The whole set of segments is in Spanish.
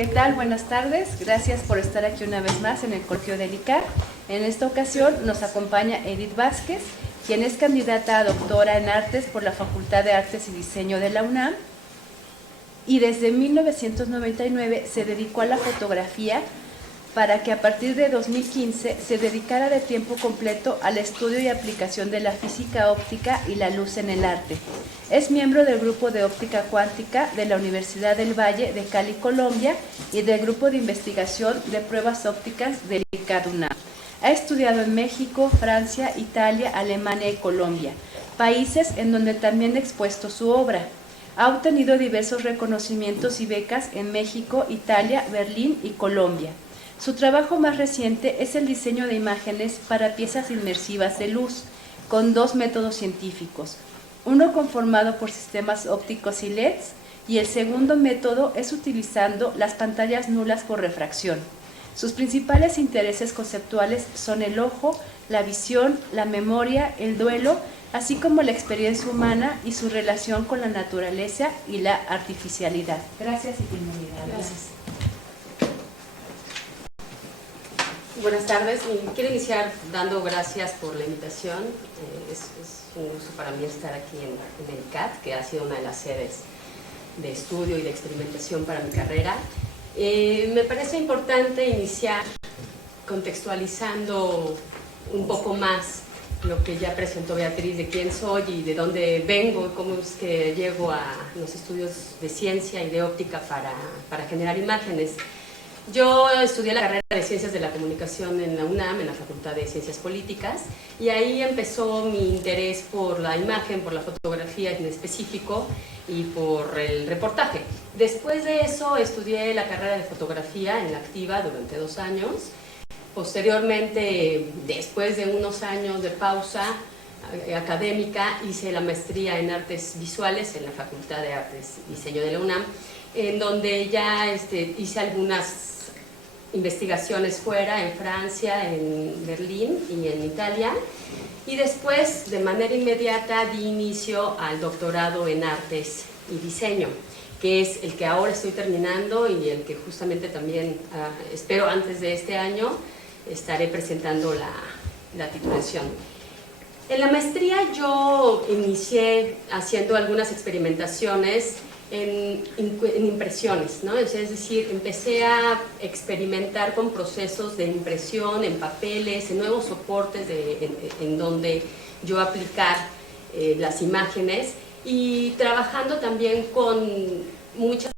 ¿Qué tal? Buenas tardes. Gracias por estar aquí una vez más en el Colegio del ICAR. En esta ocasión nos acompaña Edith Vázquez, quien es candidata a doctora en Artes por la Facultad de Artes y Diseño de la UNAM, y desde 1999 se dedicó a la fotografía para que a partir de 2015 se dedicara de tiempo completo al estudio y aplicación de la física óptica y la luz en el arte. Es miembro del Grupo de Óptica Cuántica de la Universidad del Valle de Cali, Colombia, y del Grupo de Investigación de Pruebas Ópticas del ICAD-UNAM. Ha estudiado en México, Francia, Italia, Alemania y Colombia, países en donde también ha expuesto su obra. Ha obtenido diversos reconocimientos y becas en México, Italia, Berlín y Colombia. Su trabajo más reciente es el diseño de imágenes para piezas inmersivas de luz, con dos métodos científicos, uno conformado por sistemas ópticos y LEDs, y el segundo método es utilizando las pantallas nulas por refracción. Sus principales intereses conceptuales son el ojo, la visión, la memoria, el duelo, así como la experiencia humana y su relación con la naturaleza y la artificialidad. Gracias y bienvenida. Gracias. Buenas tardes. Quiero iniciar dando gracias por la invitación. Es un gusto para mí estar aquí en el ICAD, que ha sido una de las sedes de estudio y de experimentación para mi carrera. Me parece importante iniciar contextualizando un poco más lo que ya presentó Beatriz, de quién soy y de dónde vengo, y cómo es que llego a los estudios de ciencia y de óptica para generar imágenes. Yo estudié la carrera de Ciencias de la Comunicación en la UNAM, en la Facultad de Ciencias Políticas, y ahí empezó mi interés por la imagen, por la fotografía en específico y por el reportaje. Después de eso estudié la carrera de fotografía en la activa durante 2 años. Posteriormente, después de unos años de pausa académica, hice la maestría en Artes Visuales en la Facultad de Artes y Diseño de la UNAM, en donde ya hice algunas investigaciones fuera, en Francia, en Berlín y en Italia, y después de manera inmediata di inicio al doctorado en Artes y Diseño, que es el que ahora estoy terminando y el que justamente también espero antes de este año estaré presentando la titulación. En la maestría yo inicié haciendo algunas experimentaciones en impresiones, ¿no? Es decir, empecé a experimentar con procesos de impresión en papeles, en nuevos soportes en donde yo aplicar las imágenes, y trabajando también con muchas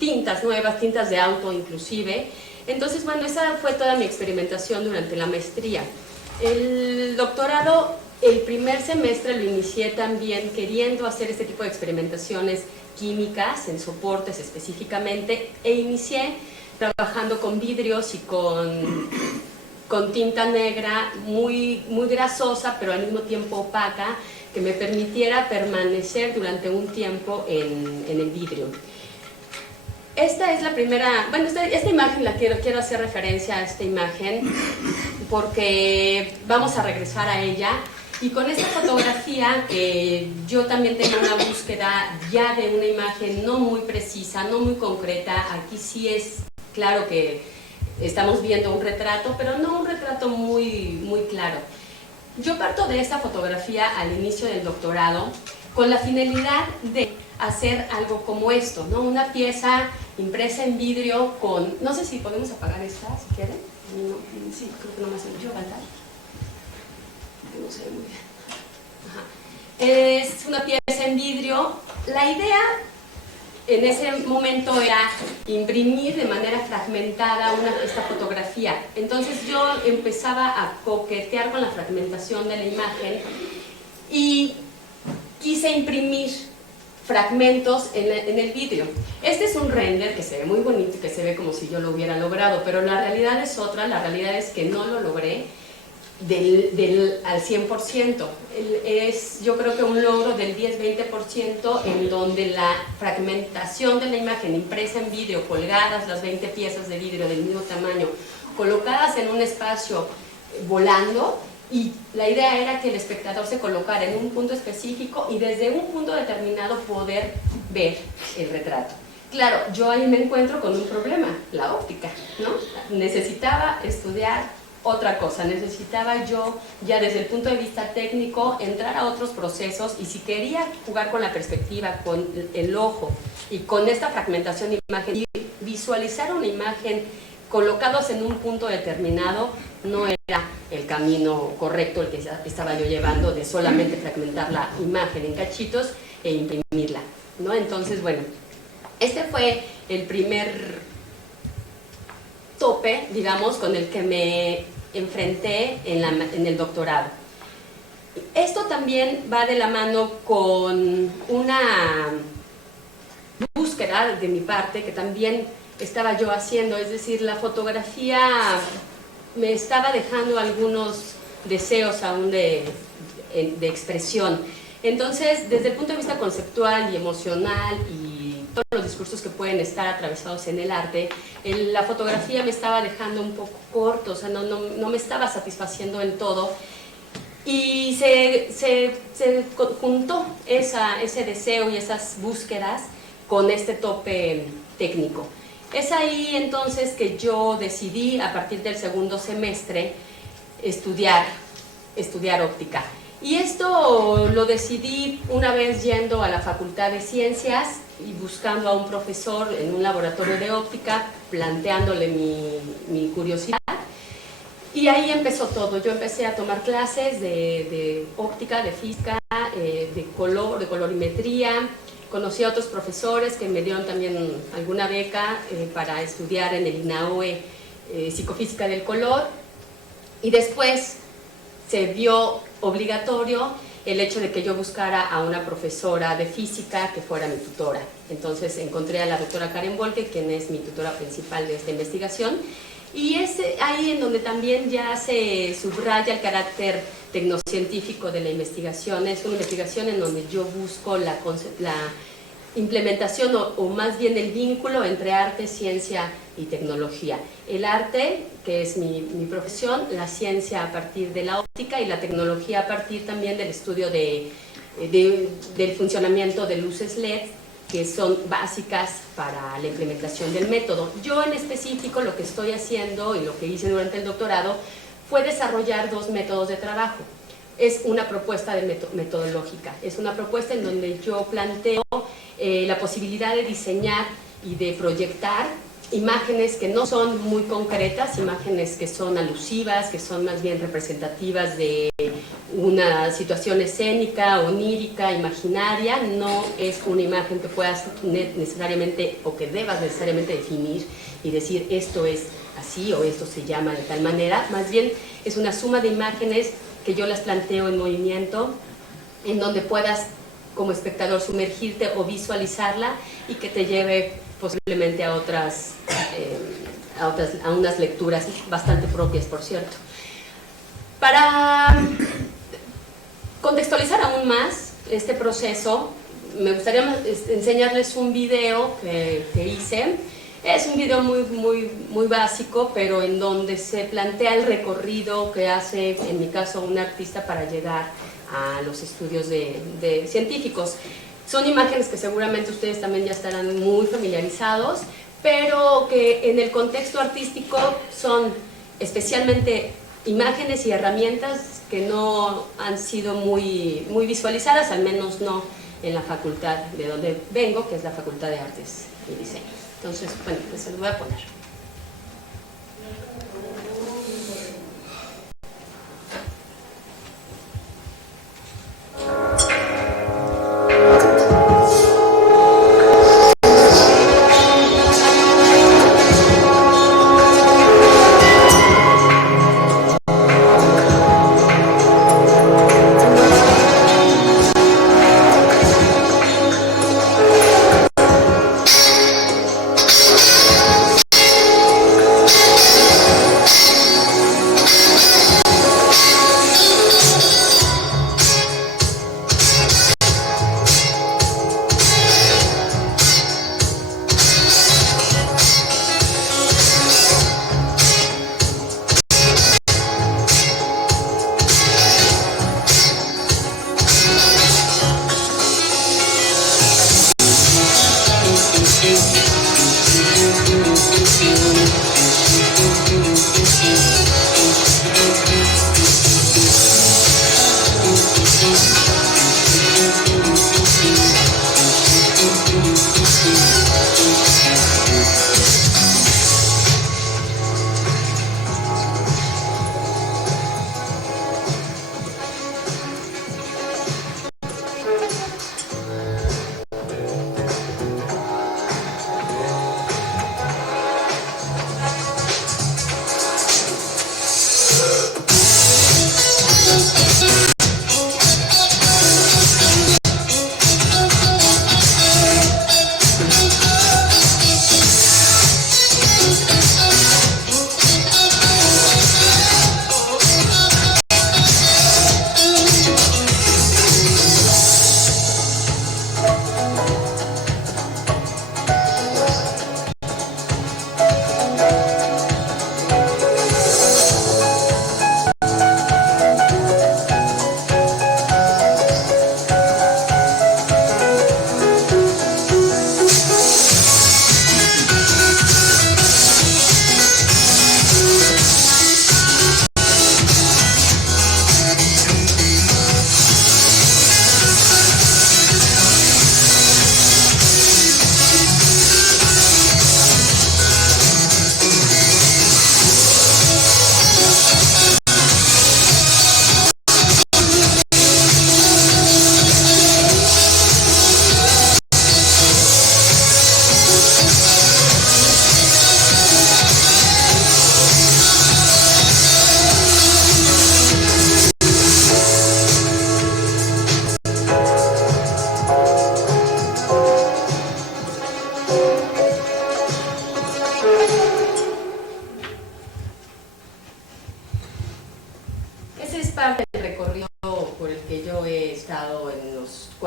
tintas nuevas, tintas de auto inclusive. Entonces, bueno, esa fue toda mi experimentación durante la maestría. El doctorado, el primer semestre lo inicié también queriendo hacer este tipo de experimentaciones químicas en soportes específicamente, e inicié trabajando con vidrios y con tinta negra muy grasosa, pero al mismo tiempo opaca, que me permitiera permanecer durante un tiempo en el vidrio. Esta es la primera, bueno, esta imagen la quiero hacer referencia a esta imagen porque vamos a regresar a ella. Y con esta fotografía yo también tengo una búsqueda ya de una imagen no muy precisa, no muy concreta. Aquí sí es claro que estamos viendo un retrato, pero no un retrato muy claro. Yo parto de esta fotografía al inicio del doctorado con la finalidad de hacer algo como esto, ¿no? Una pieza impresa en vidrio con... No sé si podemos apagar esta, si quieren. No, sí, creo que no me hace mucho falta. No sé muy bien. Ajá. Es una pieza en vidrio. La idea en ese momento era imprimir de manera fragmentada esta fotografía. Entonces yo empezaba a coquetear con la fragmentación de la imagen y quise imprimir fragmentos en el vidrio. Este es un render que se ve muy bonito y que se ve como si yo lo hubiera logrado, pero la realidad es otra. La realidad es que no lo logré al 100%. Es, yo creo que un logro del 10-20%, en donde la fragmentación de la imagen impresa en vidrio, colgadas las 20 piezas de vidrio del mismo tamaño, colocadas en un espacio volando, y la idea era que el espectador se colocara en un punto específico y desde un punto determinado poder ver el retrato. Claro, yo ahí me encuentro con un problema, la óptica, ¿no? Necesitaba estudiar otra cosa, necesitaba yo ya desde el punto de vista técnico entrar a otros procesos, y si quería jugar con la perspectiva, con el ojo y con esta fragmentación de imagen y visualizar una imagen colocados en un punto determinado, no era el camino correcto el que estaba yo llevando, de solamente fragmentar la imagen en cachitos e imprimirla, ¿no? Entonces, bueno, este fue el primer tope, digamos, con el que me enfrenté en el doctorado. Esto también va de la mano con una búsqueda de mi parte que también estaba yo haciendo, es decir, la fotografía me estaba dejando algunos deseos aún de expresión. Entonces, desde el punto de vista conceptual y emocional y todos los discursos que pueden estar atravesados en el arte, la fotografía me estaba dejando un poco corto, o sea, no me estaba satisfaciendo del todo. Y se juntó ese deseo y esas búsquedas con este tope técnico. Es ahí entonces que yo decidí, a partir del segundo semestre, estudiar óptica. Y esto lo decidí una vez yendo a la Facultad de Ciencias y buscando a un profesor en un laboratorio de óptica, planteándole mi curiosidad. Y ahí empezó todo. Yo empecé a tomar clases de óptica, de física, de colorimetría. Conocí a otros profesores que me dieron también alguna beca para estudiar en el INAOE psicofísica del color, y después se vio obligatorio el hecho de que yo buscara a una profesora de física que fuera mi tutora. Entonces encontré a la doctora Karen Volke, quien es mi tutora principal de esta investigación, y es ahí en donde también ya se subraya el carácter tecnocientífico de la investigación. Es una investigación en donde yo busco la implementación o más bien el vínculo entre arte, ciencia y tecnología. El arte, que es mi profesión, la ciencia a partir de la óptica y la tecnología a partir también del estudio del funcionamiento de luces LED, que son básicas para la implementación del método. Yo en específico lo que estoy haciendo y lo que hice durante el doctorado fue desarrollar dos métodos de trabajo. Es una propuesta metodológica, es una propuesta en donde yo planteo la posibilidad de diseñar y de proyectar imágenes que no son muy concretas, imágenes que son alusivas, que son más bien representativas de una situación escénica, onírica, imaginaria. No es una imagen que puedas necesariamente o que debas necesariamente definir y decir esto es así o esto se llama de tal manera. Más bien es una suma de imágenes que yo las planteo en movimiento, en donde puedas como espectador sumergirte o visualizarla y que te lleve posiblemente a unas lecturas bastante propias, por cierto. Para contextualizar aún más este proceso, me gustaría enseñarles un video que hice. Es un video muy básico, pero en donde se plantea el recorrido que hace, en mi caso, un artista para llegar a los estudios de científicos. Son imágenes que seguramente ustedes también ya estarán muy familiarizados, pero que en el contexto artístico son especialmente imágenes y herramientas que no han sido muy visualizadas, al menos no en la facultad de donde vengo, que es la Facultad de Artes y Diseño. Entonces, bueno, pues se lo voy a poner.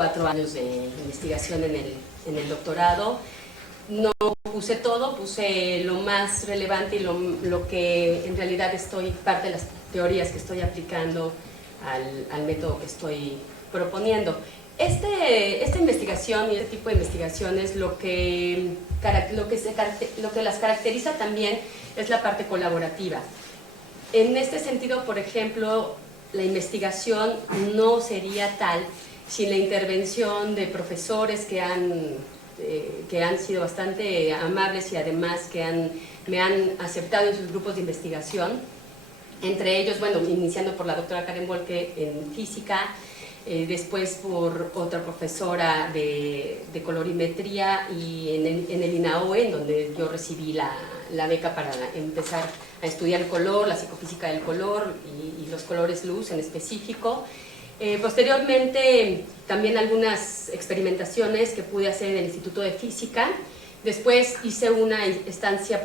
4 años de investigación en el doctorado. No puse todo, puse lo más relevante y lo que en realidad parte de las teorías que estoy aplicando al método que estoy proponiendo. Esta investigación y este tipo de investigaciones lo que las caracteriza también es la parte colaborativa. En este sentido, por ejemplo, la investigación no sería tal sin la intervención de profesores que han sido bastante amables y además me han aceptado en sus grupos de investigación. Entre ellos, bueno, iniciando por la doctora Karen Volke en física, después por otra profesora de colorimetría y en el INAOE, en donde yo recibí la beca para empezar a estudiar el color, la psicofísica del color y los colores luz en específico. Posteriormente, también algunas experimentaciones que pude hacer en el Instituto de Física. Después hice una estancia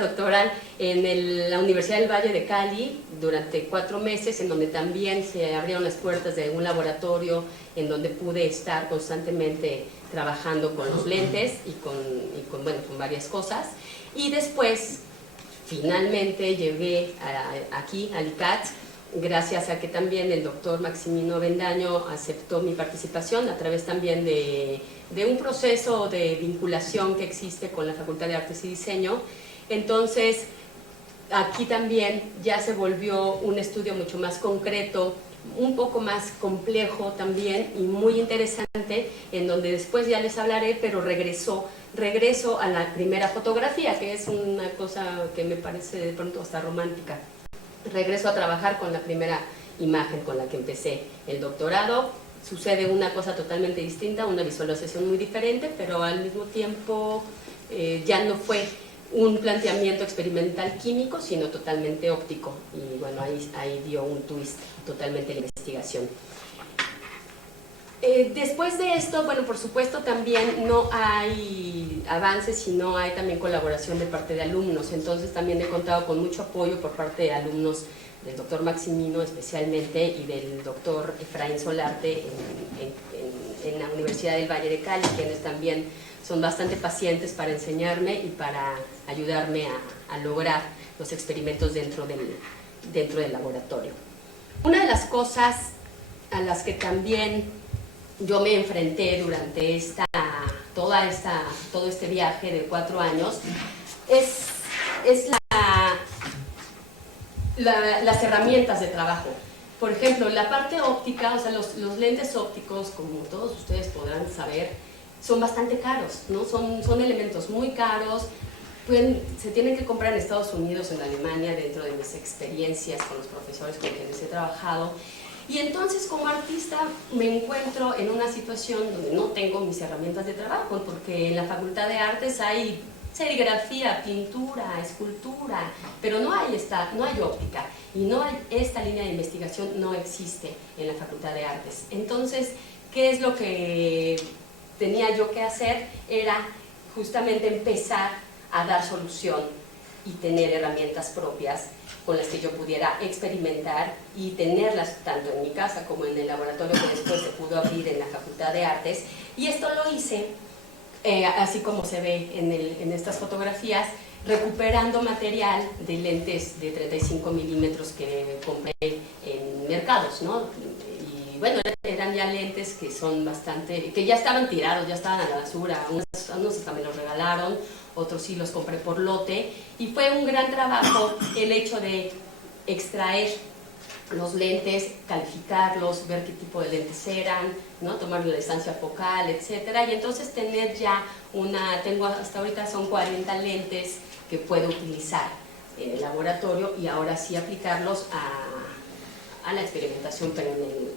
doctoral en la Universidad del Valle de Cali durante 4 meses, en donde también se abrieron las puertas de un laboratorio en donde pude estar constantemente trabajando con los lentes y con varias cosas. Y después, finalmente, llegué aquí, al ICAT, gracias a que también el doctor Maximino Bendaño aceptó mi participación a través también de un proceso de vinculación que existe con la Facultad de Artes y Diseño. Entonces, aquí también ya se volvió un estudio mucho más concreto, un poco más complejo también y muy interesante, en donde después ya les hablaré, pero regreso a la primera fotografía, que es una cosa que me parece de pronto hasta romántica. Regreso a trabajar con la primera imagen con la que empecé el doctorado. Sucede una cosa totalmente distinta, una visualización muy diferente, pero al mismo tiempo ya no fue un planteamiento experimental químico, sino totalmente óptico. Y bueno, ahí dio un twist totalmente la investigación. Después de esto, bueno, por supuesto también no hay avances, sino hay también colaboración de parte de alumnos. Entonces también he contado con mucho apoyo por parte de alumnos del doctor Maximino especialmente y del doctor Efraín Solarte en la Universidad del Valle de Cali, quienes también son bastante pacientes para enseñarme y para ayudarme a lograr los experimentos dentro del laboratorio. Una de las cosas a las que también yo me enfrenté durante todo este viaje de 4 años es las herramientas de trabajo. Por ejemplo, la parte óptica, o sea, los lentes ópticos, como todos ustedes podrán saber, son bastante caros, ¿no? Son elementos muy caros, se tienen que comprar en Estados Unidos, en Alemania, dentro de mis experiencias con los profesores con quienes he trabajado. Y entonces, como artista, me encuentro en una situación donde no tengo mis herramientas de trabajo, porque en la Facultad de Artes hay serigrafía, pintura, escultura, pero no hay óptica, y esta línea de investigación no existe en la Facultad de Artes. Entonces, ¿qué es lo que tenía yo que hacer? Era justamente empezar a dar solución y tener herramientas propias con las que yo pudiera experimentar y tenerlas tanto en mi casa como en el laboratorio que después se pudo abrir en la Facultad de Artes. Y esto lo hice, así como se ve en estas fotografías, recuperando material de lentes de 35 milímetros que compré en mercados, ¿no? Y bueno, eran ya lentes que ya estaban tirados, ya estaban a la basura, unos hasta me los regalaron, otros sí los compré por lote, y fue un gran trabajo el hecho de extraer los lentes, calificarlos, ver qué tipo de lentes eran, ¿no? Tomar la distancia focal, etcétera, y entonces tener ya tengo hasta ahorita son 40 lentes que puedo utilizar en el laboratorio y ahora sí aplicarlos a la experimentación, pero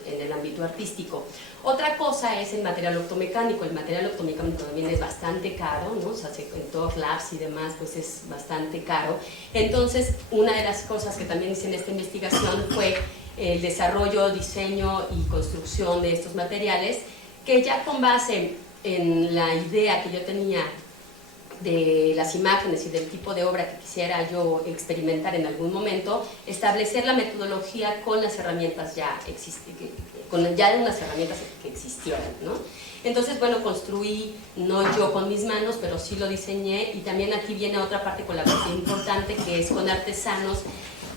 en el ámbito artístico. Otra cosa es el material optomecánico. El material optomecánico también es bastante caro, ¿no? O sea, en todos labs y demás, pues es bastante caro. Entonces, una de las cosas que también hice en esta investigación fue el desarrollo, diseño y construcción de estos materiales, que ya con base en la idea que yo tenía de las imágenes y del tipo de obra que quisiera yo experimentar en algún momento, establecer la metodología con las herramientas con ya unas herramientas que existieran, ¿no? Entonces, bueno, construí, no yo con mis manos, pero sí lo diseñé, y también aquí viene otra parte colaborativa importante, que es con artesanos,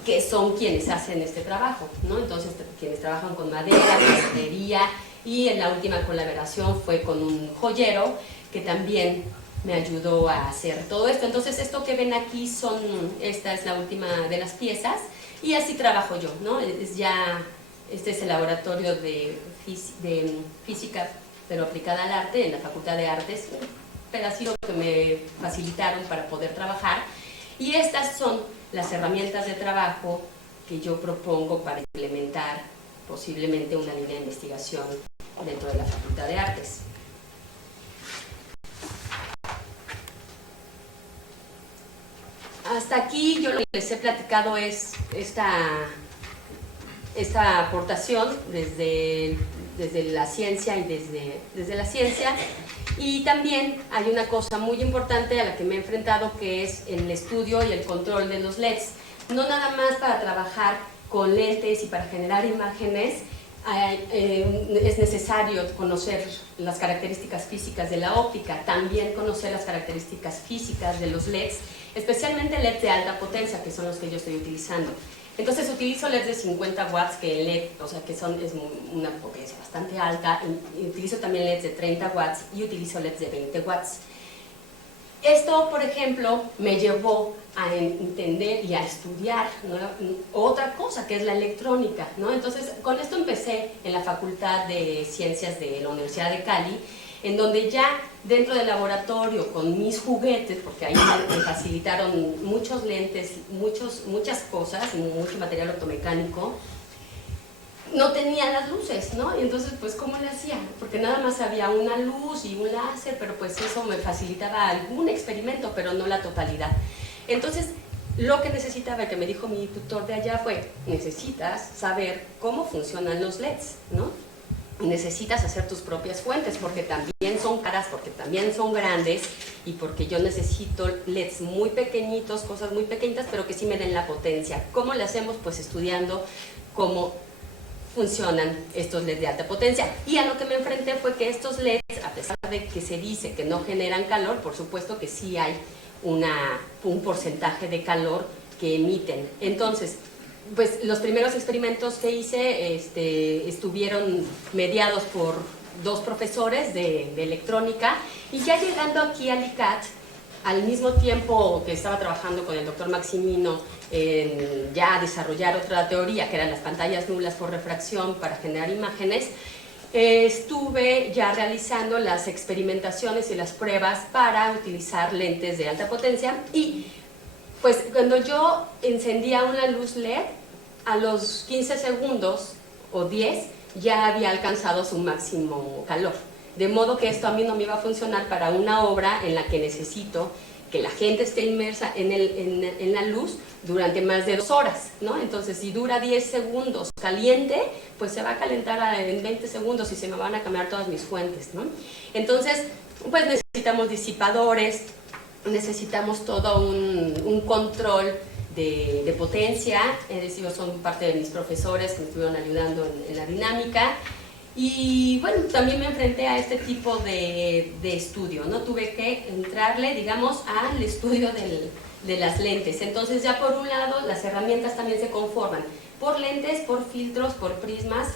que son quienes hacen este trabajo, ¿no? Entonces, quienes trabajan con madera, con herrería, y en la última colaboración fue con un joyero, que también me ayudó a hacer todo esto. Entonces, esto que ven aquí esta es la última de las piezas, y así trabajo yo, ¿no? Este es el laboratorio de física, pero aplicada al arte, en la Facultad de Artes, un pedacito que me facilitaron para poder trabajar, y estas son las herramientas de trabajo que yo propongo para implementar posiblemente una línea de investigación dentro de la Facultad de Artes. Hasta aquí yo lo que les he platicado es esta aportación desde la ciencia y desde la ciencia. Y también hay una cosa muy importante a la que me he enfrentado, que es el estudio y el control de los LEDs. No nada más para trabajar con lentes y para generar imágenes es necesario conocer las características físicas de la óptica, también conocer las características físicas de los LEDs, especialmente LEDs de alta potencia, que son los que yo estoy utilizando. Entonces utilizo LEDs de 50 watts, que es una potencia bastante alta, y utilizo también LEDs de 30 watts y utilizo LEDs de 20 watts. Esto, por ejemplo, me llevó a entender y a estudiar, ¿no?, otra cosa, que es la electrónica, ¿no? Entonces, con esto empecé en la Facultad de Ciencias de la Universidad de Cali, en donde ya dentro del laboratorio, con mis juguetes, porque ahí me facilitaron muchos lentes, muchas cosas, mucho material optomecánico, no tenía las luces, ¿no? Y entonces, pues, ¿cómo le hacía? Porque nada más había una luz y un láser, pero pues eso me facilitaba algún experimento, pero no la totalidad. Entonces, lo que necesitaba, que me dijo mi tutor de allá, fue: necesitas saber cómo funcionan los LEDs, ¿no? Necesitas hacer tus propias fuentes, porque también son caras, porque también son grandes, y porque yo necesito LEDs muy pequeñitos, cosas muy pequeñitas, pero que sí me den la potencia. ¿Cómo le hacemos? Pues estudiando cómo funcionan estos LEDs de alta potencia. Y a lo que me enfrenté fue que estos LEDs, a pesar de que se dice que no generan calor, por supuesto que sí hay un porcentaje de calor que emiten. Entonces, pues los primeros experimentos que hice estuvieron mediados por dos profesores de electrónica, y ya llegando aquí al ICAT, al mismo tiempo que estaba trabajando con el doctor Maximino en ya desarrollar otra teoría, que eran las pantallas nulas por refracción para generar imágenes, estuve ya realizando las experimentaciones y las pruebas para utilizar lentes de alta potencia. Y pues cuando yo encendía una luz LED, a los 15 segundos o 10 ya había alcanzado su máximo calor. De modo que esto a mí no me iba a funcionar para una obra en la que necesito que la gente esté inmersa en la luz durante más de 2 horas, ¿no? Entonces, si dura 10 segundos caliente, pues se va a calentar en 20 segundos y se me van a cambiar todas mis fuentes, ¿no? Entonces, pues necesitamos disipadores, necesitamos todo un control de potencia. Son parte de mis profesores que me estuvieron ayudando en la dinámica. Y bueno, también me enfrenté a este tipo de estudio, ¿no? Tuve que entrarle, digamos, al estudio de las lentes. Entonces, ya por un lado, las herramientas también se conforman por lentes, por filtros, por prismas,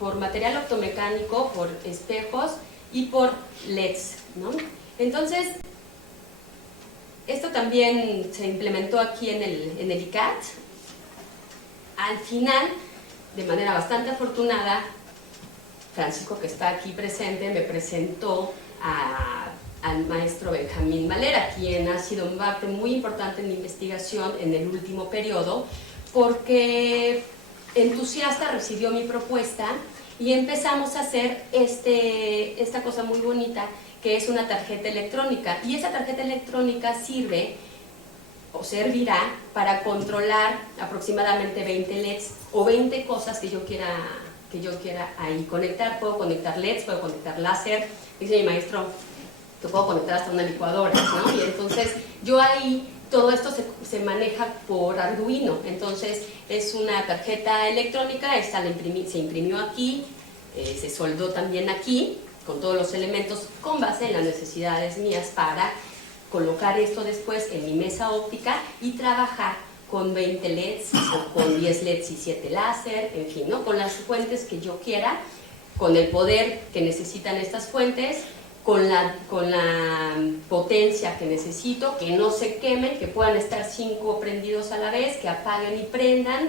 por material optomecánico, por espejos y por LEDs, ¿no? Entonces, esto también se implementó aquí en el ICAT. Al final, de manera bastante afortunada, Francisco, que está aquí presente, me presentó al maestro Benjamín Valera, quien ha sido un parte muy importante en mi investigación en el último periodo, porque entusiasta recibió mi propuesta y empezamos a hacer esta cosa muy bonita, que es una tarjeta electrónica. Y esa tarjeta electrónica sirve o servirá para controlar aproximadamente 20 LEDs o 20 cosas que yo quiera ahí conectar. Puedo conectar LEDs, puedo conectar láser. Dice mi maestro, te puedo conectar hasta una licuadora, ¿no? Y entonces yo ahí, todo esto se maneja por Arduino, entonces es una tarjeta electrónica, esta se imprimió aquí, se soldó también aquí, con todos los elementos, con base en las necesidades mías para colocar esto después en mi mesa óptica y trabajar con 20 LEDs o con 10 LEDs y 7 láser, en fin, ¿no? Con las fuentes que yo quiera, con el poder que necesitan estas fuentes, con la potencia que necesito, que no se quemen, que puedan estar 5 prendidos a la vez, que apaguen y prendan.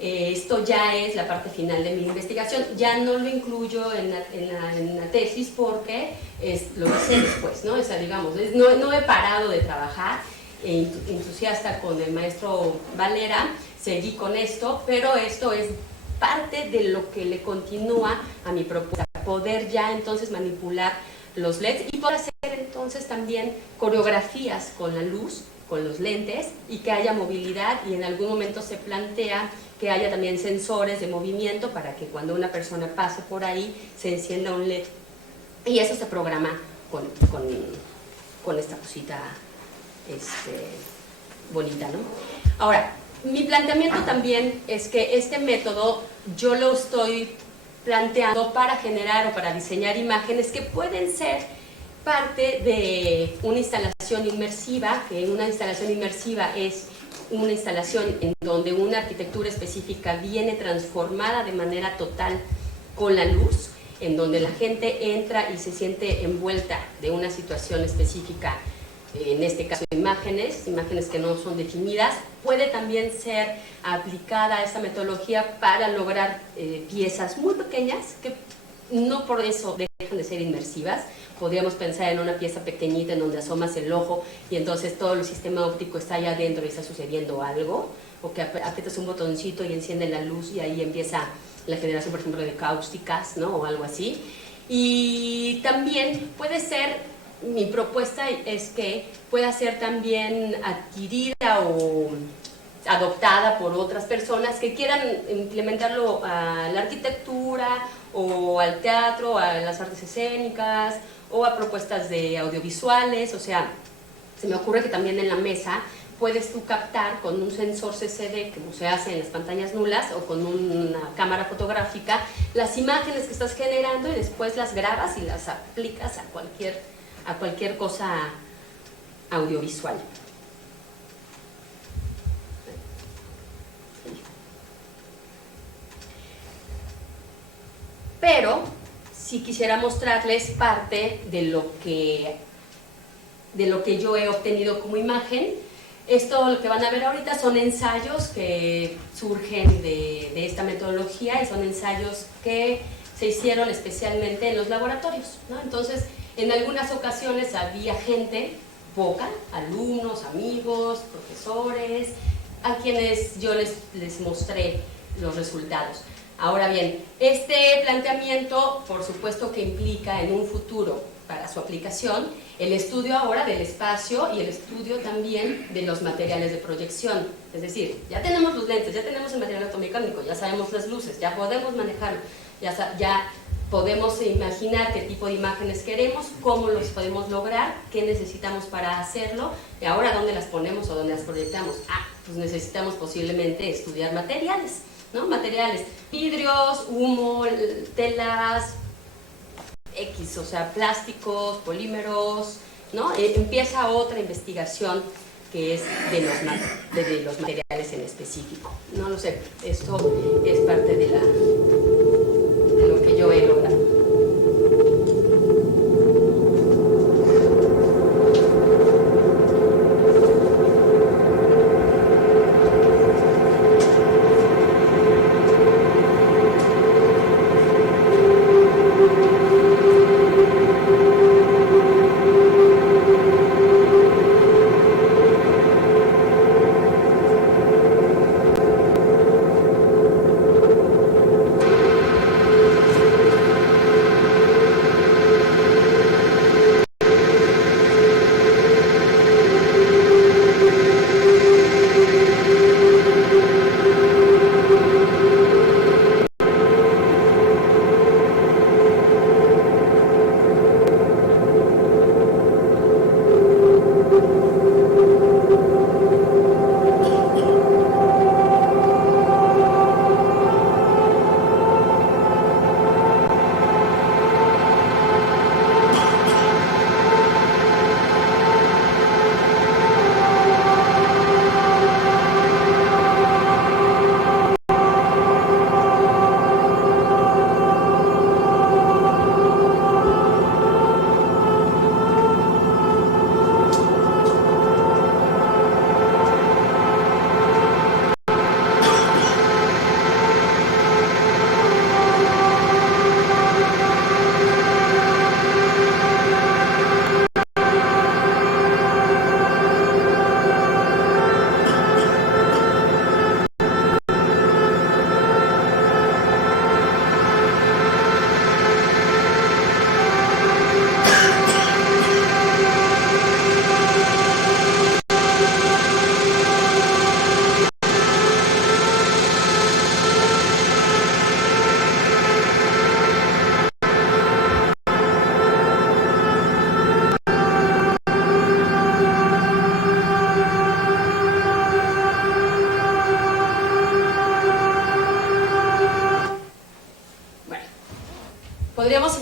Esto ya es la parte final de mi investigación, ya no lo incluyo en la tesis porque lo hice después, ¿no? O sea, digamos, no he parado de trabajar, entusiasta con el maestro Valera, seguí con esto, pero esto es parte de lo que le continúa a mi propuesta, poder ya entonces manipular los LEDs y poder hacer entonces también coreografías con la luz, con los lentes, y que haya movilidad, y en algún momento se plantea que haya también sensores de movimiento para que cuando una persona pase por ahí se encienda un LED, y eso se programa con esta cosita bonita, ¿no? Ahora, mi planteamiento también es que este método yo lo estoy planteando para generar o para diseñar imágenes que pueden ser parte de una instalación inmersiva, que una instalación inmersiva es una instalación en donde una arquitectura específica viene transformada de manera total con la luz, en donde la gente entra y se siente envuelta de una situación específica, en este caso imágenes que no son definidas. Puede también ser aplicada esta metodología para lograr piezas muy pequeñas que no por eso dejan de ser inmersivas. Podríamos pensar en una pieza pequeñita en donde asomas el ojo y entonces todo el sistema óptico está allá adentro y está sucediendo algo, o que aprietas un botoncito y enciende la luz y ahí empieza la generación, por ejemplo, de cáusticas, ¿no? O algo así. Y también puede ser, mi propuesta es que pueda ser también adquirida o adoptada por otras personas que quieran implementarlo a la arquitectura o al teatro, a las artes escénicas o a propuestas de audiovisuales. O sea, se me ocurre que también en la mesa puedes tú captar con un sensor CCD, como se hace en las pantallas nulas, o con una cámara fotográfica, las imágenes que estás generando y después las grabas y las aplicas a cualquier cosa audiovisual. Pero si quisiera mostrarles parte de lo que yo he obtenido como imagen. Esto, lo que van a ver ahorita, son ensayos que surgen de esta metodología y son ensayos que se hicieron especialmente en los laboratorios, ¿no? Entonces, en algunas ocasiones había gente, poca, alumnos, amigos, profesores, a quienes yo les mostré los resultados. Ahora bien, este planteamiento, por supuesto que implica en un futuro, para su aplicación, el estudio ahora del espacio y el estudio también de los materiales de proyección. Es decir, ya tenemos los lentes, ya tenemos el material automecánico, ya sabemos las luces, ya podemos manejarlo, ya podemos imaginar qué tipo de imágenes queremos, cómo los podemos lograr, qué necesitamos para hacerlo, y ahora dónde las ponemos o dónde las proyectamos. Pues necesitamos posiblemente estudiar materiales, ¿no? Materiales, vidrios, humo, telas, X, o sea, plásticos, polímeros, ¿no? Empieza otra investigación que es de los materiales en específico. No lo sé, esto es parte de lo que yo he logrado.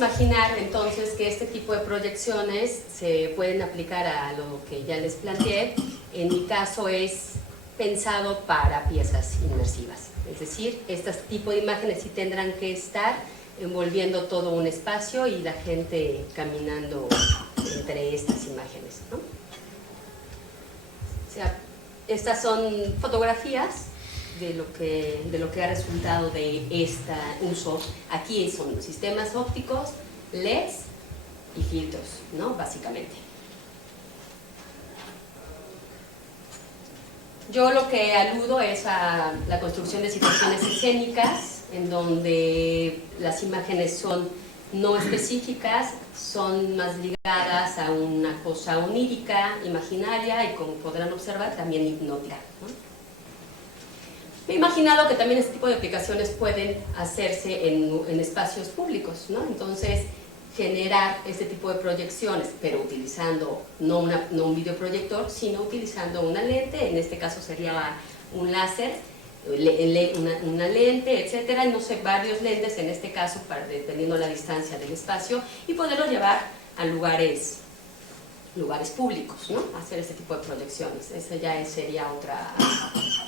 imaginar entonces que este tipo de proyecciones se pueden aplicar a lo que ya les planteé. En mi caso es pensado para piezas inmersivas, es decir, este tipo de imágenes sí tendrán que estar envolviendo todo un espacio y la gente caminando entre estas imágenes, ¿no? O sea, estas son fotografías de lo que ha resultado de este uso. Aquí son sistemas ópticos, LEDs y filtros, ¿no? Básicamente. Yo lo que aludo es a la construcción de situaciones escénicas, en donde las imágenes son no específicas, son más ligadas a una cosa onírica, imaginaria y, como podrán observar, también hipnótica, ¿no? Me he imaginado que también este tipo de aplicaciones pueden hacerse en espacios públicos, ¿no? Entonces, generar este tipo de proyecciones, pero utilizando no un videoproyector, sino utilizando una lente, en este caso sería un láser, una lente, etcétera, no sé, varios lentes en este caso, dependiendo la distancia del espacio, y poderlo llevar a lugares públicos, ¿no? Hacer este tipo de proyecciones. Esa ya sería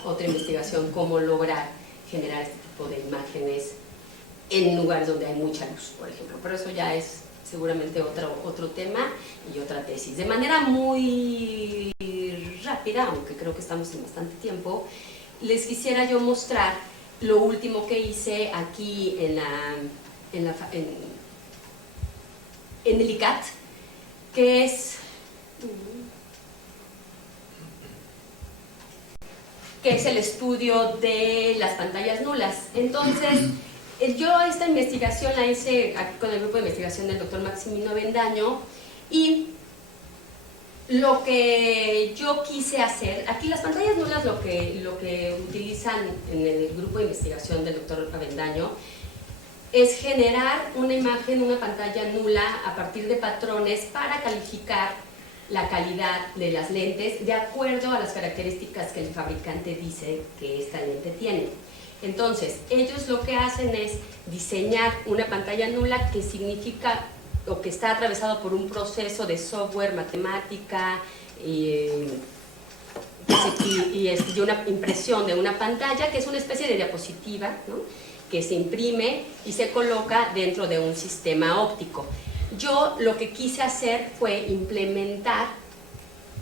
otra investigación, cómo lograr generar este tipo de imágenes en lugares donde hay mucha luz, por ejemplo. Pero eso ya es seguramente otro tema y otra tesis. De manera muy rápida, aunque creo que estamos en bastante tiempo, les quisiera yo mostrar lo último que hice aquí en el ICAT, que es el estudio de las pantallas nulas. Entonces, yo esta investigación la hice con el grupo de investigación del doctor Maximino Avendaño, y lo que yo quise hacer, aquí las pantallas nulas lo que utilizan en el grupo de investigación del doctor Avendaño es generar una imagen, una pantalla nula a partir de patrones para calificar la calidad de las lentes de acuerdo a las características que el fabricante dice que esta lente tiene. Entonces, ellos lo que hacen es diseñar una pantalla nula, que significa o que está atravesado por un proceso de software, matemática y una impresión de una pantalla, que es una especie de diapositiva, ¿no?, que se imprime y se coloca dentro de un sistema óptico. Yo lo que quise hacer fue implementar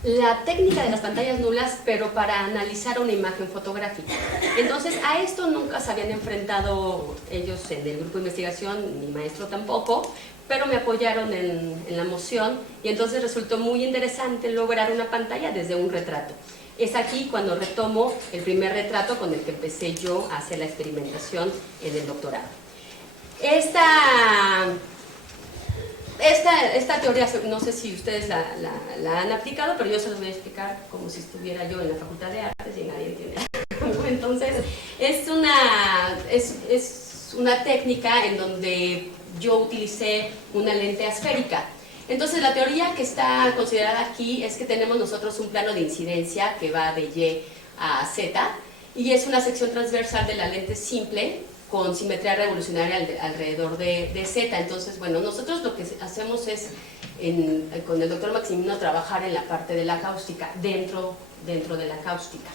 la técnica de las pantallas nulas, pero para analizar una imagen fotográfica. Entonces, a esto nunca se habían enfrentado ellos en el grupo de investigación, mi maestro tampoco, pero me apoyaron en la moción, y entonces resultó muy interesante lograr una pantalla desde un retrato. Es aquí cuando retomo el primer retrato con el que empecé yo a hacer la experimentación en el doctorado. Esta teoría, no sé si ustedes la han aplicado, pero yo se los voy a explicar como si estuviera yo en la Facultad de Artes y nadie entiende. Entonces, es una técnica en donde yo utilicé una lente esférica. Entonces, la teoría que está considerada aquí es que tenemos nosotros un plano de incidencia que va de Y a Z, y es una sección transversal de la lente simple con simetría revolucionaria alrededor de Z. Entonces, bueno, nosotros lo que hacemos es, con el doctor Maximino, trabajar en la parte de la cáustica, dentro de la cáustica.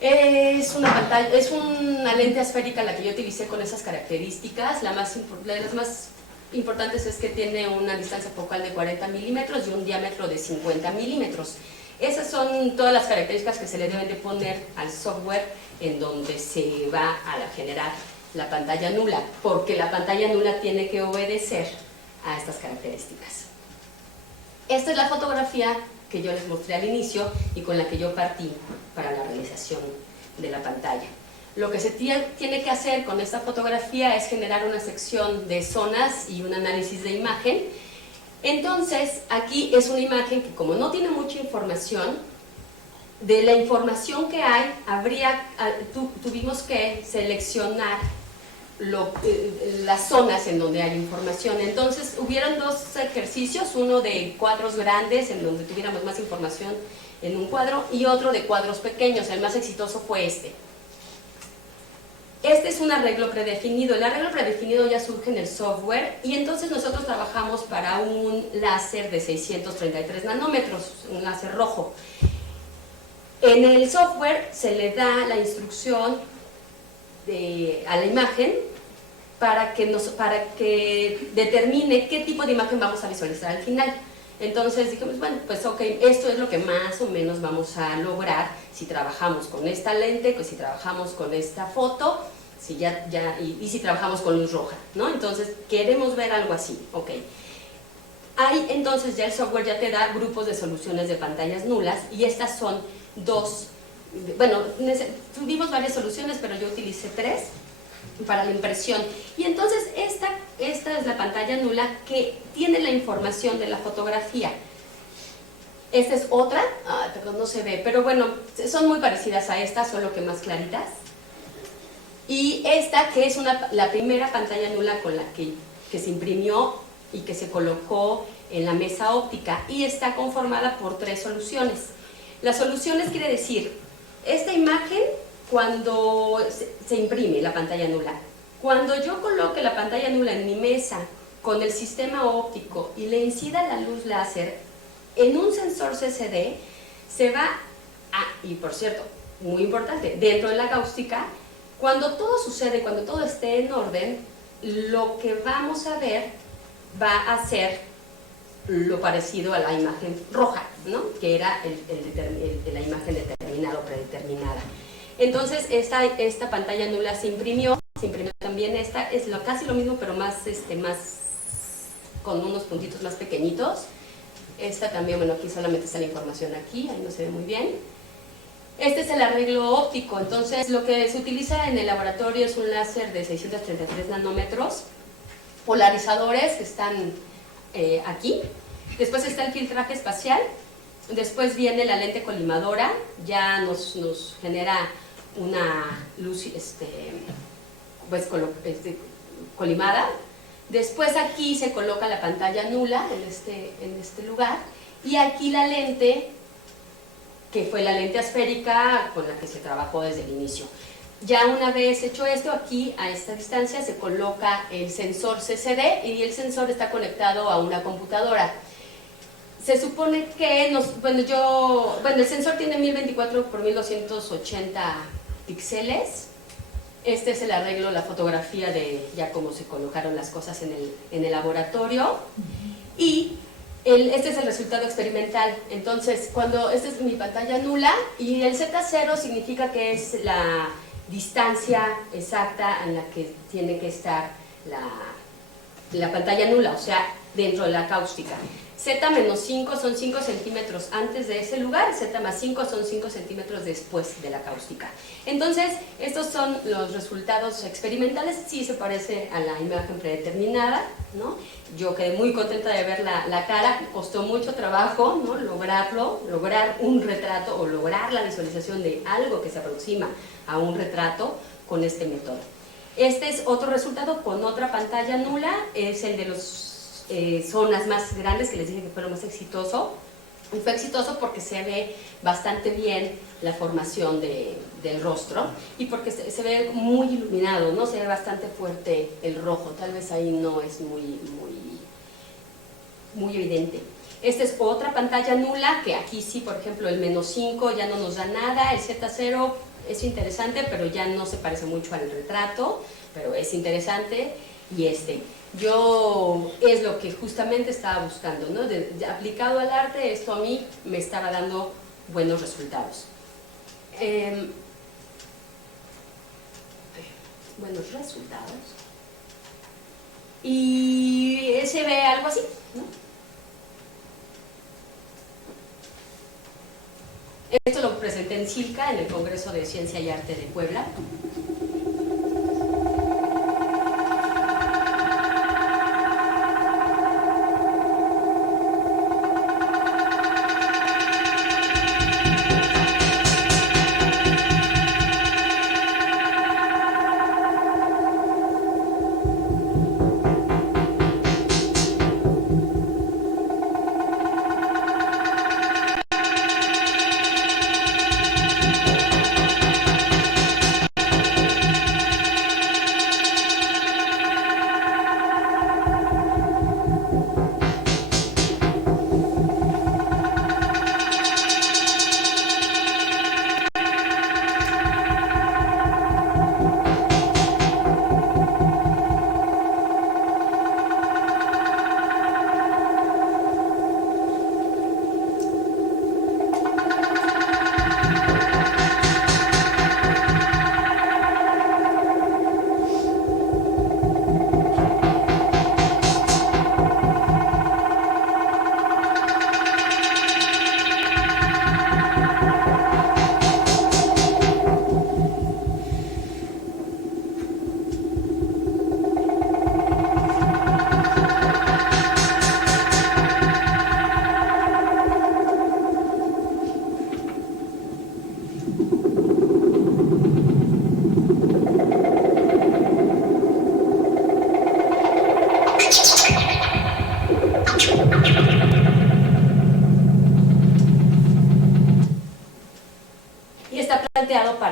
Es una lente esférica la que yo utilicé con esas características. De las más importantes es que tiene una distancia focal de 40 milímetros y un diámetro de 50 milímetros. Esas son todas las características que se le deben de poner al software en donde se va a generar la pantalla nula, porque la pantalla nula tiene que obedecer a estas características. Esta es la fotografía que yo les mostré al inicio y con la que yo partí para la realización de la pantalla. Lo que se tiene que hacer con esta fotografía es generar una sección de zonas y un análisis de imagen. Entonces, aquí es una imagen que, como no tiene mucha información, de la información que hay, tuvimos que seleccionar las zonas en donde hay información. Entonces, hubieron dos ejercicios, uno de cuadros grandes, en donde tuviéramos más información en un cuadro, y otro de cuadros pequeños. El más exitoso fue este. Este es un arreglo predefinido. El arreglo predefinido ya surge en el software y entonces nosotros trabajamos para un láser de 633 nanómetros, un láser rojo. En el software se le da la instrucción a la imagen para que determine qué tipo de imagen vamos a visualizar al final. Entonces dijimos, bueno, pues ok, esto es lo que más o menos vamos a lograr si trabajamos con esta lente, pues si trabajamos con esta foto, si y si trabajamos con luz roja, ¿no? Entonces queremos ver algo así, ok. Entonces ya el software ya te da grupos de soluciones de pantallas nulas y estas son dos, bueno, tuvimos varias soluciones, pero yo utilicé 3 para la impresión. Y entonces esta es la pantalla nula que tiene la información de la fotografía. Esta es otra, perdón, no se ve, pero bueno, son muy parecidas a esta, solo que más claritas. Y esta que es la primera pantalla nula con la que se imprimió y que se colocó en la mesa óptica y está conformada por 3 soluciones. Las soluciones quiere decir, esta imagen cuando se imprime la pantalla nula, cuando yo coloque la pantalla nula en mi mesa con el sistema óptico y le incida la luz láser en un sensor CCD, se va y por cierto, muy importante, dentro de la cáustica, cuando todo sucede, cuando todo esté en orden, lo que vamos a ver va a ser lo parecido a la imagen roja, ¿no? Que era la imagen determinada o predeterminada. Entonces esta pantalla nula se imprimió también esta, es casi lo mismo pero más con unos puntitos más pequeñitos. Esta también, bueno, aquí solamente está la información aquí, ahí no se ve muy bien. Este es el arreglo óptico, entonces lo que se utiliza en el laboratorio es un láser de 633 nanómetros, polarizadores que están aquí, después está el filtraje espacial, después viene la lente colimadora, ya nos genera una luz pues, colimada. Después aquí se coloca la pantalla nula en este lugar y aquí la lente, que fue la lente esférica con la que se trabajó desde el inicio. Ya una vez hecho esto, aquí a esta distancia se coloca el sensor CCD y el sensor está conectado a una computadora. Se supone que el sensor tiene 1024 por 1280 píxeles. Este es el arreglo, la fotografía de ya cómo se colocaron las cosas en el laboratorio. Y este es el resultado experimental. Entonces, esta es mi pantalla nula y el Z0 significa que es la distancia exacta en la que tiene que estar la pantalla nula, o sea, dentro de la cáustica. Z-5 son 5 centímetros antes de ese lugar, Z+5 son 5 centímetros después de la cáustica. Entonces, estos son los resultados experimentales, sí se parece a la imagen predeterminada, ¿no? Yo quedé muy contenta de ver la cara, costó mucho trabajo, ¿no? Lograr un retrato o lograr la visualización de algo que se aproxima a un retrato con este método. Este es otro resultado con otra pantalla nula, es el de los zonas más grandes que les dije que fue lo más exitoso. Y fue exitoso porque se ve bastante bien la formación del rostro y porque se ve muy iluminado, ¿no? Se ve bastante fuerte el rojo, tal vez ahí no es muy evidente. Esta es otra pantalla nula que aquí sí, por ejemplo, el -5 ya no nos da nada, el Z0 es interesante pero ya no se parece mucho al retrato, pero es interesante. Y yo es lo que justamente estaba buscando, ¿no? Aplicado al arte, esto a mí me estaba dando buenos resultados. Buenos resultados. Y se ve algo así, ¿no? Esto lo presenté en CILCA, en el Congreso de Ciencia y Arte de Puebla.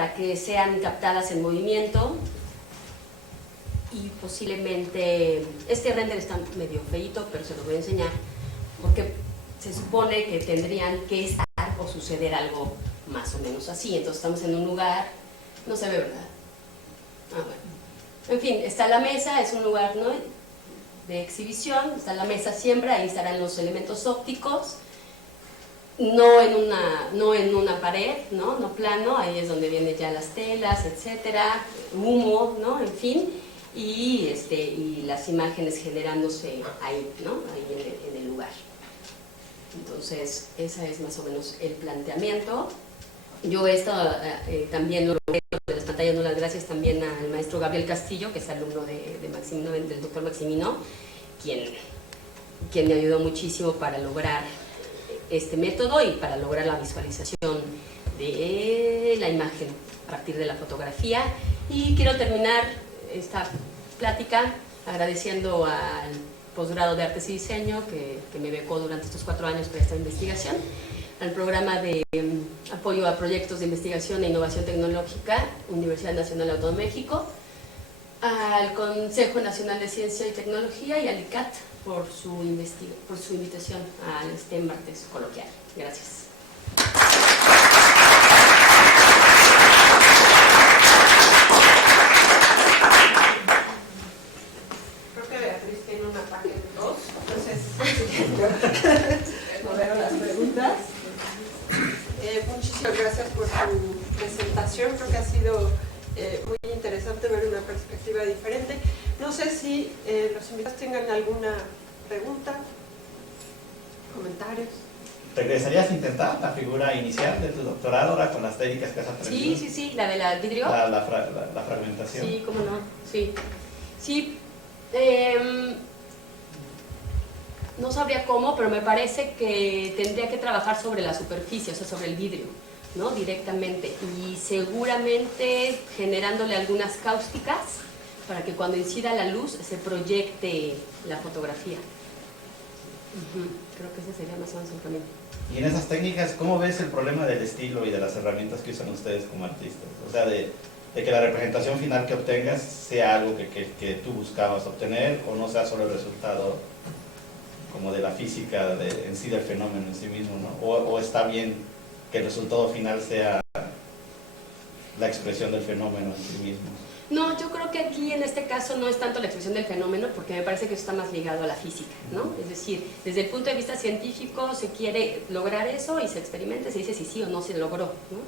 para que sean captadas en movimiento. Y posiblemente, este render está medio feíto, pero se lo voy a enseñar, porque se supone que tendrían que estar o suceder algo más o menos así. Entonces estamos en un lugar, no se ve, ¿verdad? Ah, bueno. En fin, está la mesa, es un lugar, ¿no?, de exhibición, está la mesa siembra, ahí estarán los elementos ópticos, no en una pared, no plano, ahí es donde vienen ya las telas, etcétera, humo, ¿no?, en fin, y las imágenes generándose ahí, ¿no?, ahí en el lugar. Entonces, ese es más o menos el planteamiento. Yo esto también lo logré de las pantallas nulas gracias también al maestro Gabriel Castillo, que es alumno de Maximino, del doctor Maximino, quien me ayudó muchísimo para lograr este método y para lograr la visualización de la imagen a partir de la fotografía. Y quiero terminar esta plática agradeciendo al posgrado de Artes y Diseño que me becó durante estos 4 años para esta investigación, al programa de apoyo a proyectos de investigación e innovación tecnológica, Universidad Nacional Autónoma de México, al Consejo Nacional de Ciencia y Tecnología y al ICAT por su invitación al este martes coloquial. Gracias. Creo que Beatriz tiene una página 2, entonces no veo las preguntas. Muchísimas gracias por su presentación, creo que ha sido muy interesante ver una perspectiva diferente. No sé si los invitados tengan alguna pregunta, comentarios. ¿Regresarías a intentar la figura inicial de tu doctorado ahora con las técnicas que has aprendido? Sí, la de la vidrio. La fragmentación. Sí, cómo no, sí. Sí, no sabría cómo, pero me parece que tendría que trabajar sobre la superficie, o sea, sobre el vidrio, ¿no?, directamente, y seguramente generándole algunas cáusticas para que cuando incida la luz se proyecte la fotografía. Creo que ese sería más o menos el camino. Y en esas técnicas, ¿cómo ves el problema del estilo y de las herramientas que usan ustedes como artistas? O sea, de que la representación final que obtengas sea algo que tú buscabas obtener, o no sea solo el resultado como de la física en sí del fenómeno en sí mismo, ¿no? O está bien que el resultado final sea la expresión del fenómeno en sí mismo. No, yo creo que aquí en este caso no es tanto la expresión del fenómeno, porque me parece que eso está más ligado a la física, ¿no? Es decir, desde el punto de vista científico se quiere lograr eso y se experimenta, se dice si sí o no se logró, ¿no?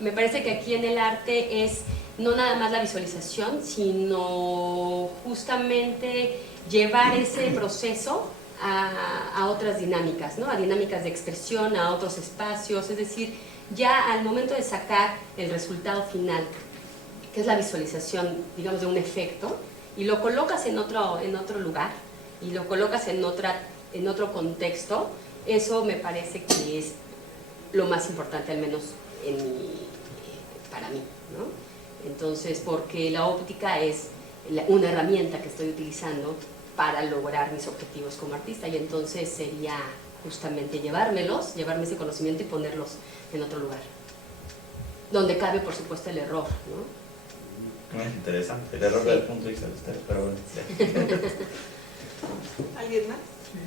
Me parece que aquí en el arte es no nada más la visualización, sino justamente llevar ese proceso a otras dinámicas, ¿no?, a dinámicas de expresión, a otros espacios, es decir, ya al momento de sacar el resultado final, que es la visualización, digamos, de un efecto, y lo colocas en otro lugar, y lo colocas en otro contexto, eso me parece que es lo más importante, al menos para mí, ¿no? Entonces, porque la óptica es una herramienta que estoy utilizando para lograr mis objetivos como artista, y entonces sería justamente llevarme ese conocimiento y ponerlos en otro lugar, donde cabe, por supuesto, el error, ¿no? Es interesante, el error del punto de vista de ustedes, pero bueno. ¿Alguien más? Sí.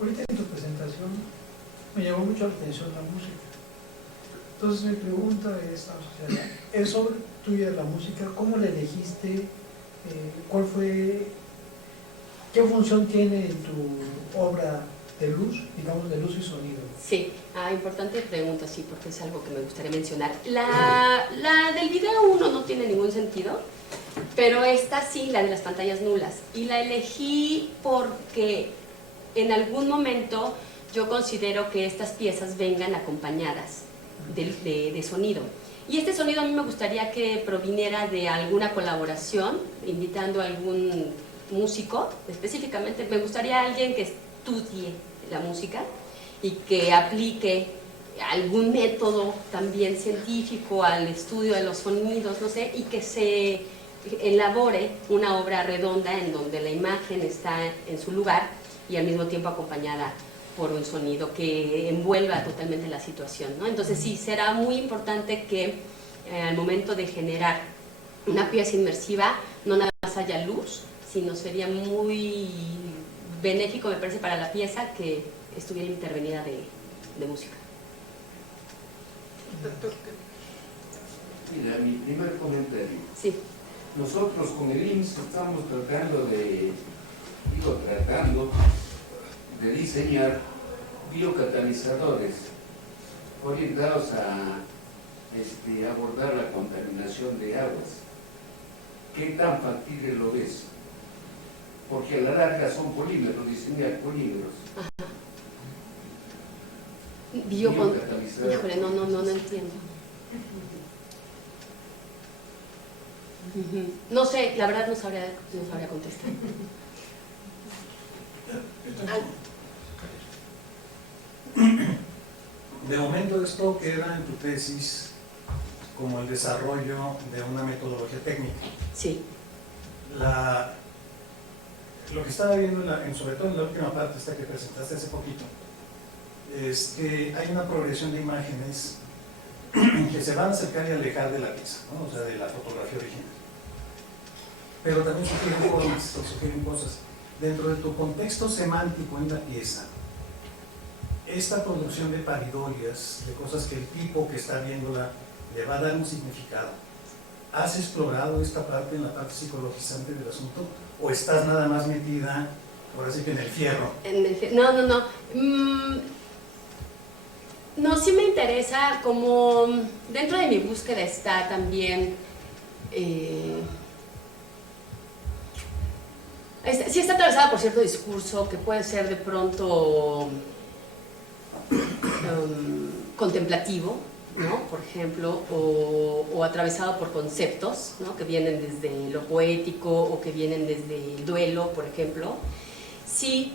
Ahorita en tu presentación me llamó mucho la atención la música. Entonces mi pregunta es sobre tuya la música, ¿cómo la elegiste? ¿Qué función tiene en tu obra de luz, digamos, de luz y sonido? Sí, importante pregunta, sí, porque es algo que me gustaría mencionar. La del video 1 no tiene ningún sentido, pero esta sí, la de las pantallas nulas. Y la elegí porque en algún momento yo considero que estas piezas vengan acompañadas de sonido. Y este sonido a mí me gustaría que proviniera de alguna colaboración, invitando a algún músico, específicamente me gustaría alguien que estudie la música y que aplique algún método también científico al estudio de los sonidos, no sé, y que se elabore una obra redonda en donde la imagen está en su lugar y al mismo tiempo acompañada por un sonido que envuelva totalmente la situación, ¿no? Entonces sí, será muy importante que al momento de generar una pieza inmersiva no nada más haya luz, sino sería muy benéfico, me parece, para la pieza que estuviera intervenida de música. Mira, mi primer comentario. Sí. Nosotros con el IMSS estamos tratando de diseñar biocatalizadores orientados a abordar la contaminación de aguas. ¿Qué tan factible lo ves? Porque a la larga son polímeros, diseñar polímeros. Biocatalizadores. Híjole, no entiendo. No sé, la verdad no sabría contestar. De momento esto queda en tu tesis como el desarrollo de una metodología técnica. Sí. Lo que estaba viendo, sobre todo en la última parte esta que presentaste hace poquito, es que hay una progresión de imágenes que se van a acercar y alejar de la pieza, ¿no? O sea, de la fotografía original. Pero también sugieren formas, sugieren cosas. Dentro de tu contexto semántico en la pieza, esta producción de paridorias, de cosas que el tipo que está viéndola le va a dar un significado, ¿has explorado esta parte en la parte psicologizante del asunto? ¿O estás nada más metida, por así que en el fierro? No. No, sí me interesa, como dentro de mi búsqueda está también, sí está atravesada por cierto discurso que puede ser de pronto contemplativo, ¿no? Por ejemplo, o atravesado por conceptos, ¿no? Que vienen desde lo poético o que vienen desde el duelo, por ejemplo. Sí,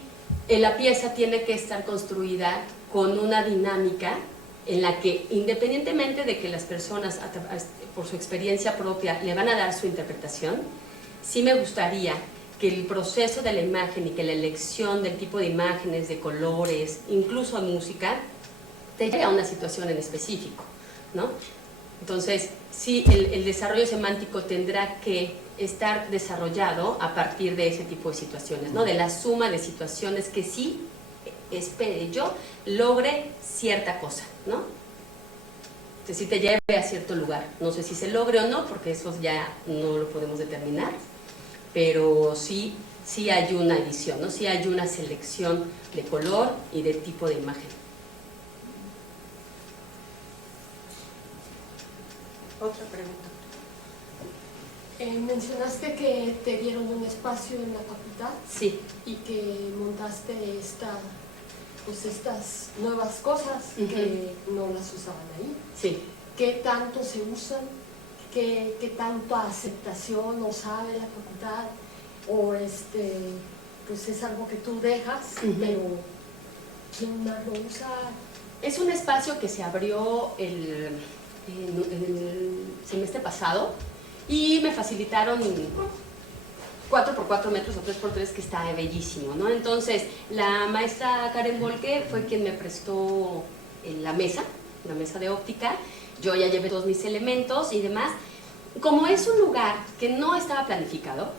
la pieza tiene que estar construida con una dinámica en la que, independientemente de que las personas, por su experiencia propia, le van a dar su interpretación, sí me gustaría que el proceso de la imagen y que la elección del tipo de imágenes, de colores, incluso de música, te lleve a una situación en específico, ¿no? Entonces, sí, el desarrollo semántico tendrá que estar desarrollado a partir de ese tipo de situaciones, ¿no? De la suma de situaciones que sí, espere yo, logre cierta cosa, ¿no? Entonces, sí te lleve a cierto lugar. No sé si se logre o no, porque eso ya no lo podemos determinar, pero sí hay una edición, ¿no? Sí hay una selección de color y de tipo de imagen. Otra pregunta. Mencionaste que te dieron un espacio en la facultad. Sí. Y que montaste estas nuevas cosas que no las usaban ahí. Sí. ¿Qué tanto se usan? ¿Qué tanta aceptación o sabe la facultad? O pues es algo que tú dejas, pero ¿quién más lo usa? Es un espacio que se abrió el semestre pasado y me facilitaron 4x4 metros o 3x3 que está bellísimo, ¿no? Entonces la maestra Karen Volke fue quien me prestó la mesa de óptica. Yo ya llevé todos mis elementos y demás. Como es un lugar que no estaba planificado,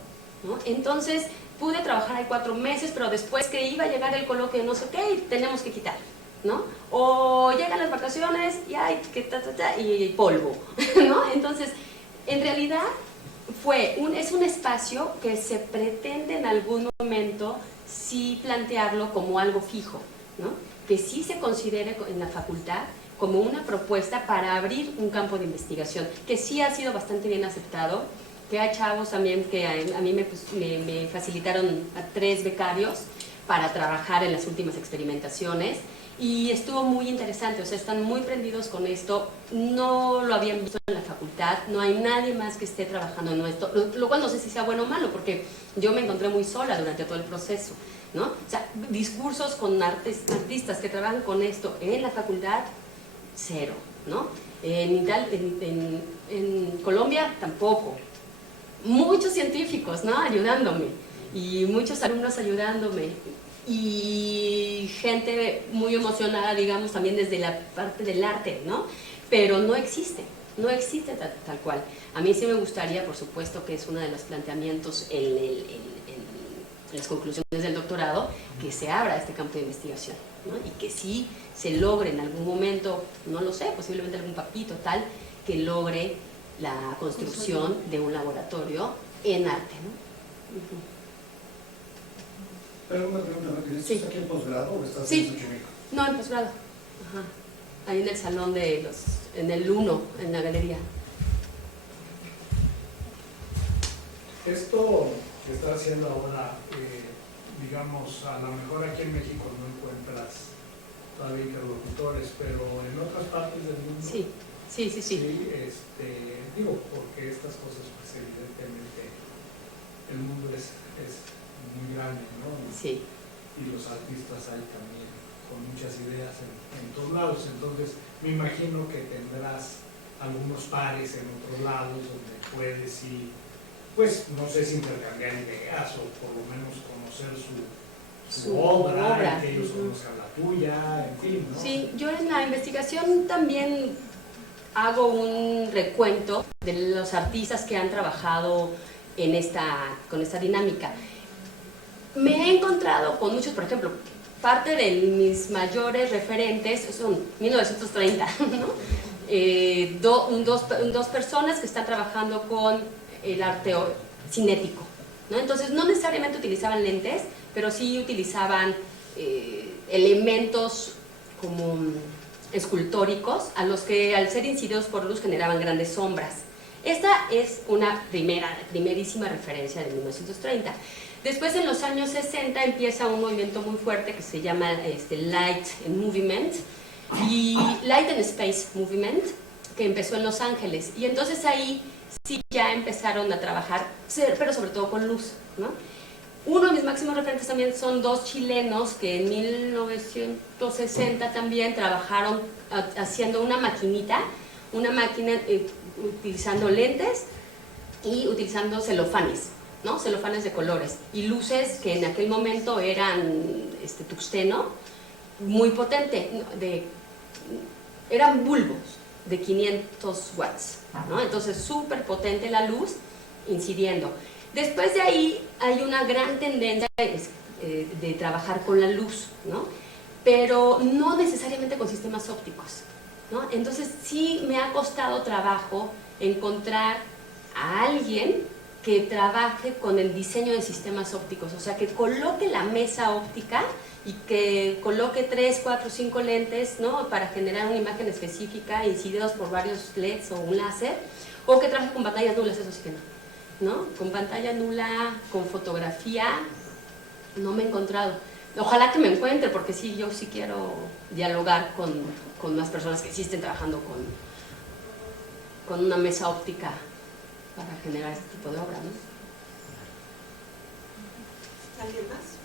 ¿no? Entonces pude trabajar ahí 4 meses, pero después que iba a llegar el coloquio no sé qué, tenemos que quitar, ¿no? O llegan las vacaciones y hay que y polvo, ¿no? Entonces, en realidad es un espacio que se pretende en algún momento sí plantearlo como algo fijo, ¿no? Que sí se considere en la facultad como una propuesta para abrir un campo de investigación, que sí ha sido bastante bien aceptado, que hay chavos también que a mí me facilitaron a 3 becarios para trabajar en las últimas experimentaciones, y estuvo muy interesante, o sea, están muy prendidos con esto, no lo habían visto en la facultad, no hay nadie más que esté trabajando en esto, lo cual no sé si sea bueno o malo, porque yo me encontré muy sola durante todo el proceso, ¿no? O sea, discursos con artistas que trabajan con esto en la facultad, cero, ¿no? En Colombia tampoco. Muchos científicos, ¿no? Ayudándome, y muchos alumnos ayudándome, y gente muy emocionada, digamos, también desde la parte del arte, ¿no? Pero no existe, no existe tal cual. A mí sí me gustaría, por supuesto, que es uno de los planteamientos en las conclusiones del doctorado, que se abra este campo de investigación, ¿no? Y que sí se logre en algún momento, no lo sé, posiblemente algún papito tal, que logre la construcción de un laboratorio en arte, ¿no? Pero una pregunta, ¿no? ¿Estás Sí. aquí en posgrado o estás Sí. en Xochimilco? No, en posgrado. Ajá. Ahí en el salón en el 1, en la galería. Esto que estás haciendo ahora, digamos, a lo mejor aquí en México no encuentras todavía interlocutores, pero en otras partes del mundo. Sí. Digo, porque estas cosas, pues evidentemente, el mundo es muy grande, ¿no? Sí. Y los artistas hay también con muchas ideas en todos lados. Entonces, me imagino que tendrás algunos pares en otros lados donde puedes ir, pues, no sé si intercambiar ideas o por lo menos conocer su obra, y que ellos conozcan la tuya, en fin, ¿no? Sí, yo en la investigación también hago un recuento de los artistas que han trabajado con esta dinámica. Me he encontrado con muchos, por ejemplo, parte de mis mayores referentes son 1930, ¿no? Dos personas que están trabajando con el arte cinético, ¿no? Entonces no necesariamente utilizaban lentes, pero sí utilizaban elementos como escultóricos a los que al ser incididos por luz generaban grandes sombras. Esta es una primerísima referencia de 1930. Después, en los años 60, empieza un movimiento muy fuerte que se llama Light and Movement y Light and Space Movement, que empezó en Los Ángeles. Y entonces ahí sí ya empezaron a trabajar, pero sobre todo con luz, ¿no? Uno de mis máximos referentes también son dos chilenos que en 1960 también trabajaron haciendo una máquina utilizando lentes y utilizando celofanes, ¿no? Celofanes de colores y luces que en aquel momento eran tuxteno, muy potente, eran bulbos de 500 watts, ¿no? Entonces súper potente la luz incidiendo. Después de ahí hay una gran tendencia de trabajar con la luz, ¿no? Pero no necesariamente con sistemas ópticos, ¿no? Entonces sí me ha costado trabajo encontrar a alguien que trabaje con el diseño de sistemas ópticos, o sea, que coloque la mesa óptica y que coloque 3, 4, 5 lentes, ¿no? Para generar una imagen específica incididos por varios LEDs o un láser, o que trabaje con pantallas nulas, eso sí que no, con pantalla nula, con fotografía, no me he encontrado. Ojalá que me encuentre, porque sí, yo sí quiero dialogar con más personas que sí estén trabajando con una mesa óptica para generar este tipo de obra, ¿no? ¿Alguien más?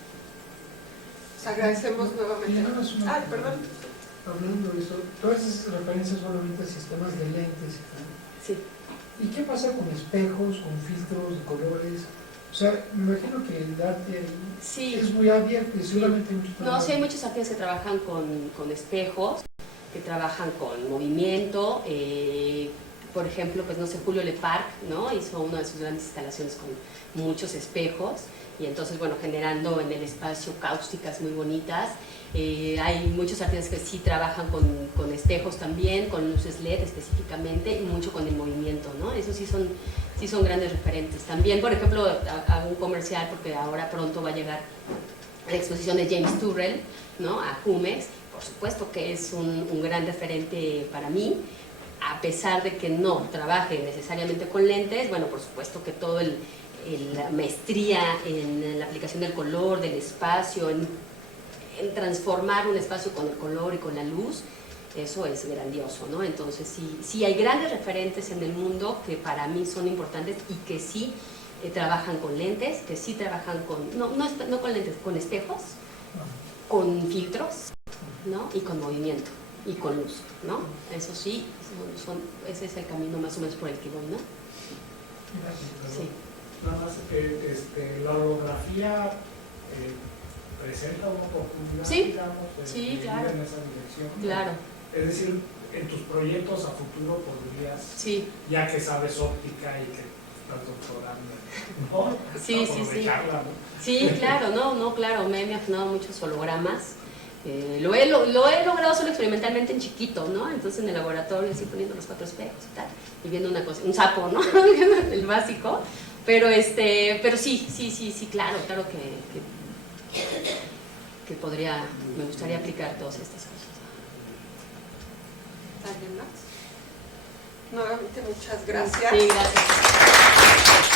Les agradecemos nuevamente. nada más una- Perdón. Hablando de eso, todas esas referencias solamente a sistemas de lentes, ¿no? Sí. ¿Y qué pasa con espejos, con filtros de colores? O sea, me imagino que el arte Sí. es muy abierto y seguramente hay mucho No, trabajo. sí hay muchos artistas que trabajan con espejos, que trabajan con movimiento. Por ejemplo, pues no sé, Julio Leparc, ¿no? Hizo una de sus grandes instalaciones con muchos espejos y entonces, bueno, generando en el espacio cáusticas muy bonitas. Hay muchos artistas que sí trabajan con espejos también, con luces LED específicamente y mucho con el movimiento, ¿no? Esos sí son grandes referentes. También, por ejemplo, hago un comercial porque ahora pronto va a llegar la exposición de James Turrell, ¿no? A Jumex. Por supuesto que es un gran referente para mí, a pesar de que no trabaje necesariamente con lentes. Bueno, por supuesto que todo la maestría en la aplicación del color, del espacio, en transformar un espacio con el color y con la luz, eso es grandioso, ¿no? Entonces sí hay grandes referentes en el mundo que para mí son importantes y que sí trabajan con lentes, que sí trabajan no con lentes, con espejos, con filtros, ¿no? Y con movimiento y con luz, ¿no? Eso sí, ese es el camino más o menos por el que voy, ¿no? Sí. Nada más que la holografía presenta una oportunidad, Sí, digamos, de sí, ir claro. en esa dirección. Claro. Es decir, en tus proyectos a futuro podrías, Sí, ya que sabes óptica y que estás doctorando, ¿no? Sí, sí, sí. Aprovecharla, ¿no? sí, claro, no, claro, me he afinado muchos hologramas. Lo he logrado solo experimentalmente en chiquito, ¿no? Entonces en el laboratorio así poniendo los 4 espejos y tal, y viendo una cosa, un sapo, ¿no? El básico. Pero sí, claro que podría, me gustaría aplicar todas estas cosas. ¿Alguien más? Nuevamente muchas gracias. Sí, gracias.